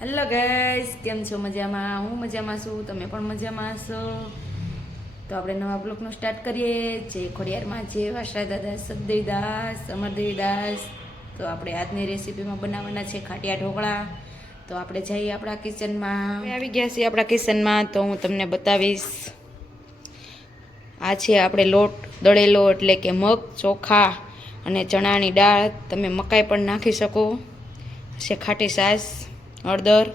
Hello guys, કેમ છો? મજામાં? હું મજામાં છું, તમે પણ મજામાં હશો. તો આપણે નવા બ્લોગનું સ્ટાર્ટ કરીએ. જે ખોડિયારમાં જે વાસા દાદા સદદેવીદાસ અમરદેવીદાસ. તો આપણે આજની રેસીપીમાં બનાવવાના છે ખાટિયા ઢોકળા. તો આપણે જઈએ આપણા કિચનમાં. આવી ગયા છીએ આપણા કિચનમાં, તો હું તમને બતાવીશ. આ છે આપણે લોટ દળેલો, એટલે કે મગ, ચોખા અને ચણાની દાળ. તમે મકાઈ પણ નાખી શકો. છે ખાટી છાશ, હળદર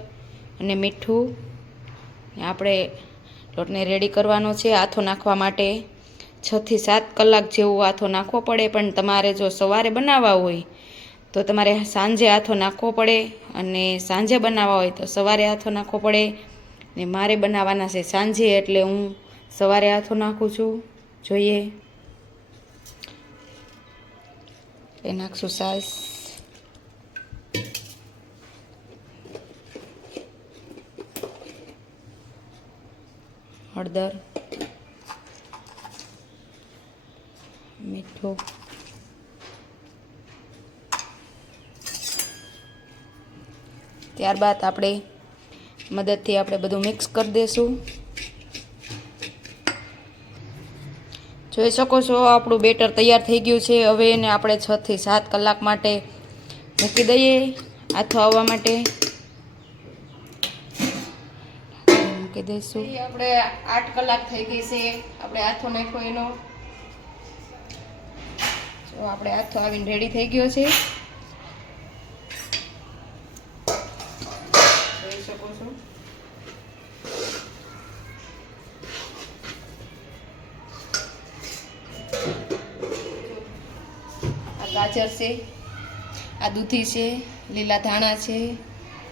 અને મીઠું. આપણે લોટને રેડી કરવાનો છે આથો નાખવા માટે. 6 થી 7 કલાક જેવું આથો નાખવો પડે, પણ તમારે જો સવારે બનાવવા હોય તો તમારે સાંજે આથો નાખવો પડે, અને સાંજે બનાવવા હોય તો સવારે આથો નાખવો પડે. ને મારે બનાવવાના છે સાંજે, એટલે હું સવારે આથો નાખું છું. જોઈએ એ નાખશું છાશ, હળદર, મીઠું, ત્યારબાદ આપણે મદદથી આપણે બધું મિક્સ કરી દઈશું. જોઈ શકો છો આપણું બેટર તૈયાર થઈ ગયું છે. હવે એને આપણે 6 થી 7 કલાક માટે મૂકી દઈએ આથો આવવા માટે. મૂકી દઈશું. આપણે 8 કલાક થઈ ગઈ છે આપણે આથો નાખ્યો એનો. જો આપણે આથો આવીને રેડી થઈ ગયો છે. જોઈ શકો છો. આ ગાજર છે, આ દૂધી છે, લીલા ધાણા છે,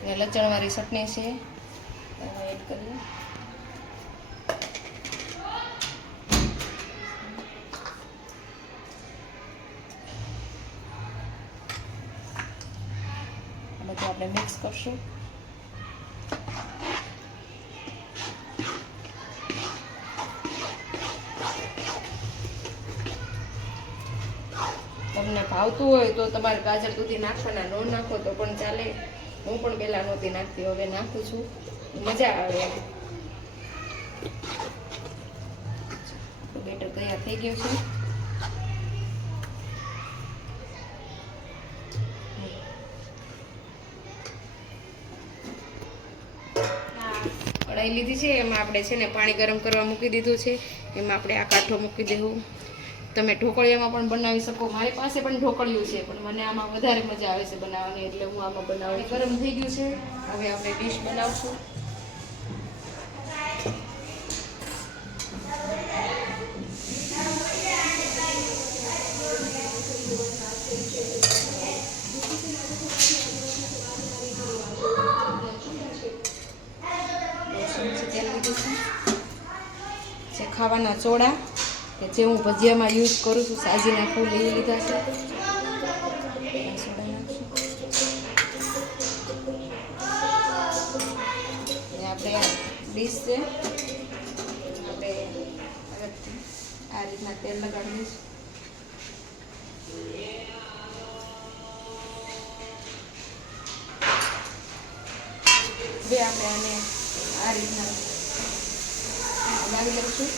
અને લચણવાળી ચટણી છે. એડ કરીએ. બધું આપણે મિક્સ કરશું. તમને ભાવતું હોય તો તમારે ગાજર દૂધી નાખવાના, ન નાખો તો પણ ચાલે. હું પણ પહેલાં નહોતી નાખતી, હવે નાખું છું, મજા આવે. બેટર તૈયાર થઈ ગયું છે. કઢાઈ લીધી છે, એમાં આપણે છે ને પાણી ગરમ કરવા મૂકી દીધું છે. એમાં આપણે આ કાઠો મૂકી દેવું. તમે ઢોકળિયામાં પણ બનાવી શકો. મારી પાસે પણ ઢોકળિયું છે, પણ મને આમાં વધારે મજા આવે છે બનાવવાની, એટલે હું આમાં બનાવું. ગરમ થઈ ગયું છે, હવે આપણે ડીશ બનાવશું. તેલ લીધું છે, ખાવાના સોડા કે જે હું ભજીયામાં યુઝ કરું છું, સાજીના ફૂલ એ લીધા છે. સોડા નાખશું. અને આપણે આ ડીશ છે, આપણે આ રીતના તેલ લગાડી દઈશું. હવે આપણે આને આ રીતના હલાવી લઈશું.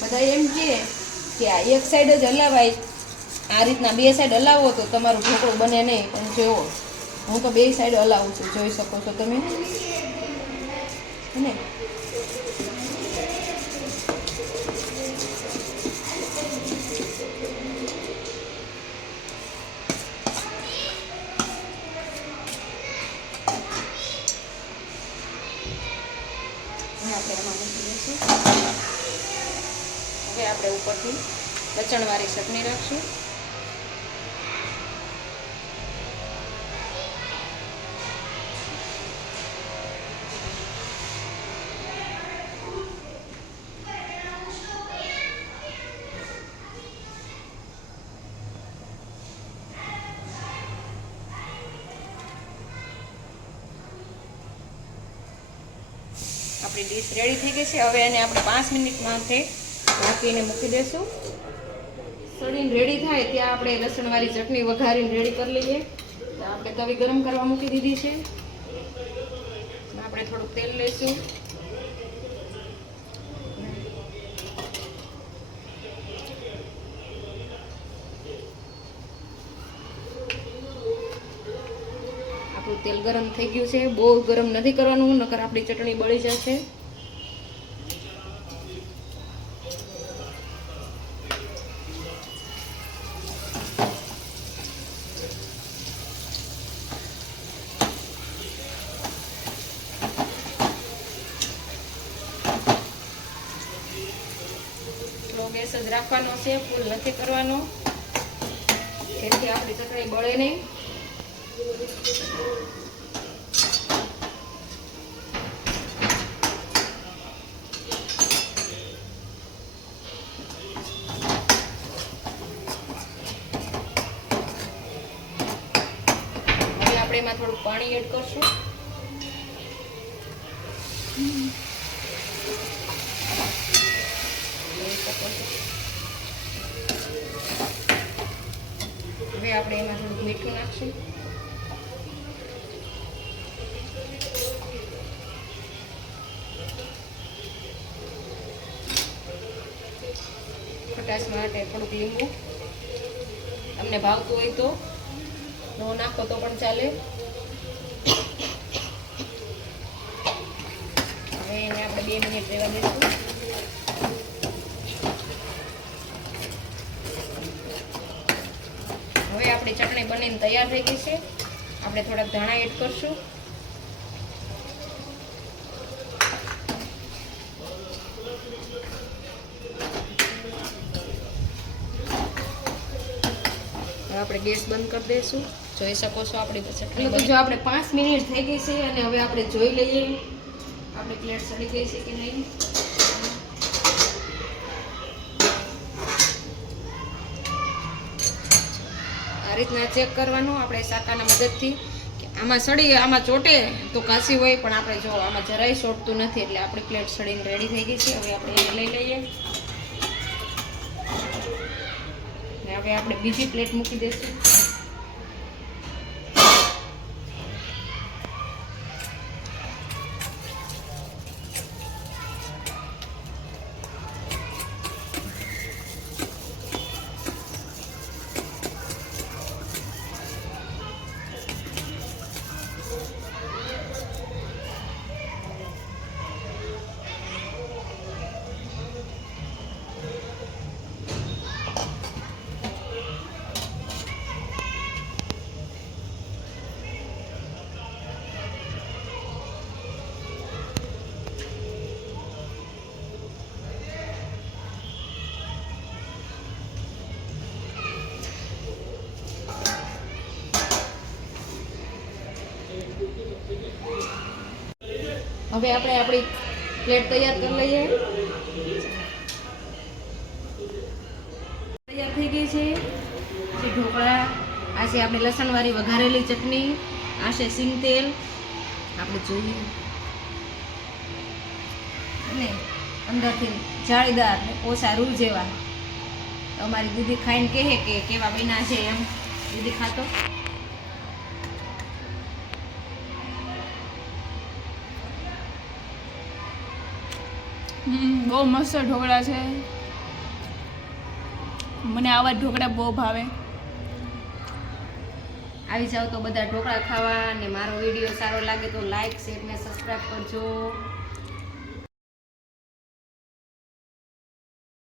બધા એમ કહે કે આ એક સાઈડ જ હલાવાય, આ રીતના બે સાઈડ હલાવો તો તમારું ઢોકળું બને નહીં. પણ જુઓ, હું તો બે સાઈડ હલાવું છું, જોઈ શકો છો તમે. ને આપણે એમાં મૂકી દઈશું. હવે આપણે ઉપરથી લચણવાળી ચટણી રાખશું. આપણી ડીશ રેડી થઈ ગઈ છે. હવે એને આપણે 5 મિનિટ માટે ઢાંકીને મૂકી દઈશું. સળીને રેડી થાય ત્યાં આપણે લસણવાળી ચટણી વઘારીને રેડી કરી લઈએ. આપણે તવી ગરમ કરવા મૂકી દીધી છે. આપણે થોડુંક તેલ લઈશું. આપણું તેલ ગરમ થઈ ગયું છે. બહુ ગરમ નથી કરવાનું, નકર આપણી ચટણી બળી જશે. ગેસ જ રાખવાનો છે, ફૂલ નથી કરવાનો, એથી આપણી ચટણી બળે નહીં. હવે આપણે એમાં થોડું પાણી એડ કરશું. હવે આપણે એમાં થોડું મીઠું નાખશું. ખટાશ માટે થોડુંક લીંબુ, તમને ભાવતું હોય તો ન નાખો તો પણ ચાલે. હવે એને આપણે 2 મિનિટ રહેવા દઈશું. હવે આપણી ચટણી બનીને તૈયાર થઈ ગઈ છે. આપણે થોડાક ધાણા એડ કરશું. હવે આપણે ગેસ બંધ કરી દઈશું. જોઈ શકો છો આપણી ચટણી. જો આપણે 5 મિનિટ થઈ ગઈ છે અને હવે આપણે જોઈ લઈએ આપણી પ્લેટ સડી ગઈ છે કે નહીં. આ રીતના ચેક કરવાનું આપણે શાકાના મદદથી કે આમાં સડી, આમાં ચોટે તો કાશી હોય, પણ આપણે જો આમાં જરાય ચોટતું નથી, એટલે આપણી પ્લેટ સડીને રેડી થઈ ગઈ છે. હવે આપણે એને લઈ લઈએ ને હવે આપણે બીજી પ્લેટ મૂકી દઈશું. હવે આપણે આપણી પ્લેટ તૈયાર કરી લઈએ. તૈયાર થઈ ગઈ છે ઢોકળા. આ છે આપણે લસણવાળી વઘારેલી ચટણી, આ છે સિંગ તેલ. આપણે જોઈએ અને અંદરથી જાળીદાર ને ઓછા રૂ જેવા. અમારી દીદી ખાઈને કહે કે કેવા બન્યા છે એમ. દીદી ખાતો બહુ મસ્ત ઢોકળા છે. મને આવા ઢોકળા બહુ ભાવે. આવી જાવ તો બધા ઢોકળા ખાવા. અને મારો વિડીયો સારો લાગે તો લાઈક, શેર ને સબસ્ક્રાઈબ કરજો.